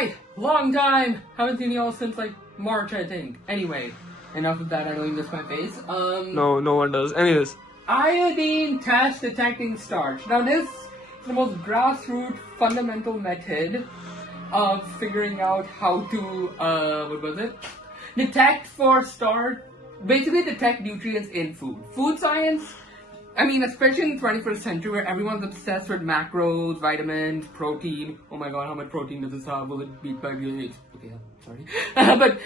Hi! Long time! Haven't seen y'all since like March, I think. Anyway, enough of that, I don't even miss my face. No one does. Anyways. Iodine test detecting starch. Now this is the most grassroots fundamental method of figuring out how to, detect for starch, basically detect nutrients in food. Food science, I mean, especially in the 21st century where everyone's obsessed with macros, vitamins, protein. Oh my god, how much protein does this have? Will it beat by VH? Okay, sorry. But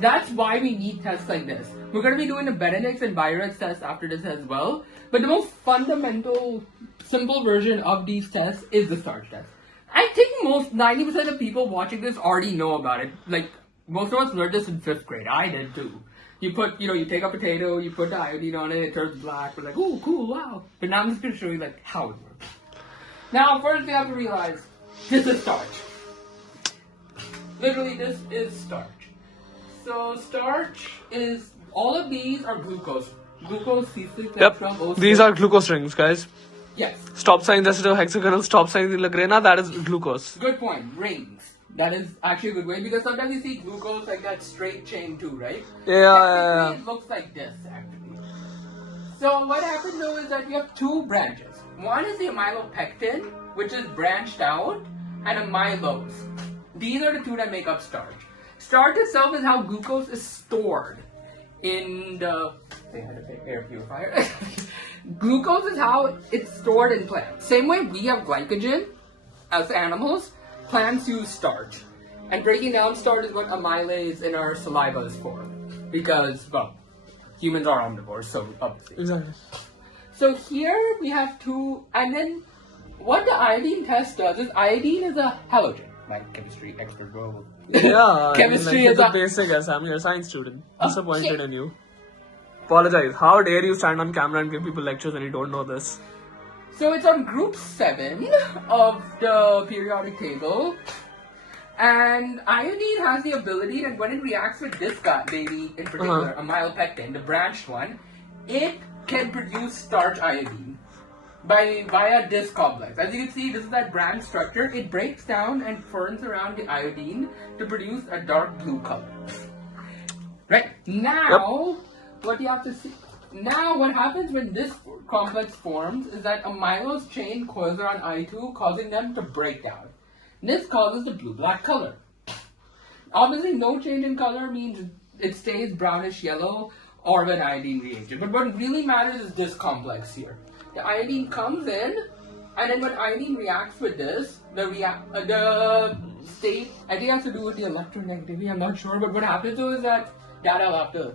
that's why we need tests like this. We're going to be doing the Benedict's and Byrod's test after this as well. But the most fundamental, simple version of these tests is the starch test. I think 90% of people watching this already know about it. Like, most of us learned this in 5th grade. I did too. You take a potato, you put the iodine on it, it turns black. We're like, ooh, cool, wow. But now I'm just going to show you, like, how it works. Now, first you have to realize, this is starch. Literally, this is starch. So, starch is, all of these are glucose. Glucose, C6, Yep, these are glucose rings, guys. Yes. Stop sign the hexagonal, stop sign the Lagrena, that is glucose. Good point, rings. That is actually a good way, because sometimes you see glucose like that straight chain too, right? Yeah. It looks like this, actually. So what happens though is that we have two branches. One is the amylopectin, which is branched out, and amylose. These are the two that make up starch. Starch itself is how glucose is stored in the... They had a air purifier. Glucose is how it's stored in plants. Same way we have glycogen as animals, plants use starch. And breaking down starch is what amylase in our saliva is for. Because, well, humans are omnivores, so obviously. Exactly. So here we have two, and then what the iodine test does is iodine is a halogen. My chemistry expert bro. Yeah, Chemistry is is a basic, yes, I'm your science student. Disappointed in you. Apologize. How dare you stand on camera and give people lectures and you don't know this? So it's on group 7 of the periodic table. And iodine has the ability that when it reacts with this guy, baby in particular, amylopectin, the branched one, it can produce starch iodine via this complex. As you can see, this is that branch structure. It breaks down and ferns around the iodine to produce a dark blue color. Right? Now, what you have to see... Now, what happens when this complex forms is that amylose chain coils around I2, causing them to break down. This causes the blue-black color. Obviously, no change in color means it stays brownish yellow or with iodine reagent. But what really matters is this complex here. The iodine comes in, and then when iodine reacts with this, the state, I think it has to do with the electronegativity, I'm not sure, but what happens though is that I'll have to,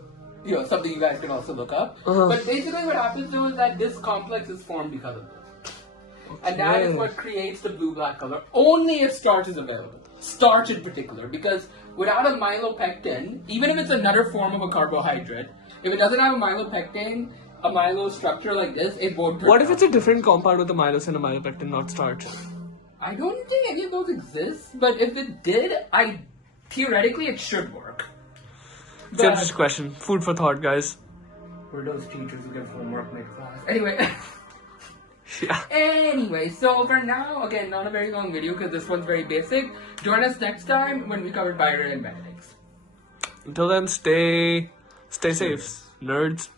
something you guys can also look up. But basically what happens though is that this complex is formed because of this. Okay. And that is what creates the blue-black color, only if starch is available. Starch in particular, because without amylopectin, even if it's another form of a carbohydrate, if it doesn't have amylopectin, amylose structure like this, it won't turn. What if it's a different compound with amylose and amylopectin, not starch? I don't think any of those exist, but if it did, theoretically it should work. It's just a question. Food for thought, guys. For those teachers who give homework mid-class. Anyway. Yeah. Anyway, so for now, again, not a very long video because this one's very basic. Join us next time when we cover Byron and Benedict's. Until then, stay safe, nerds.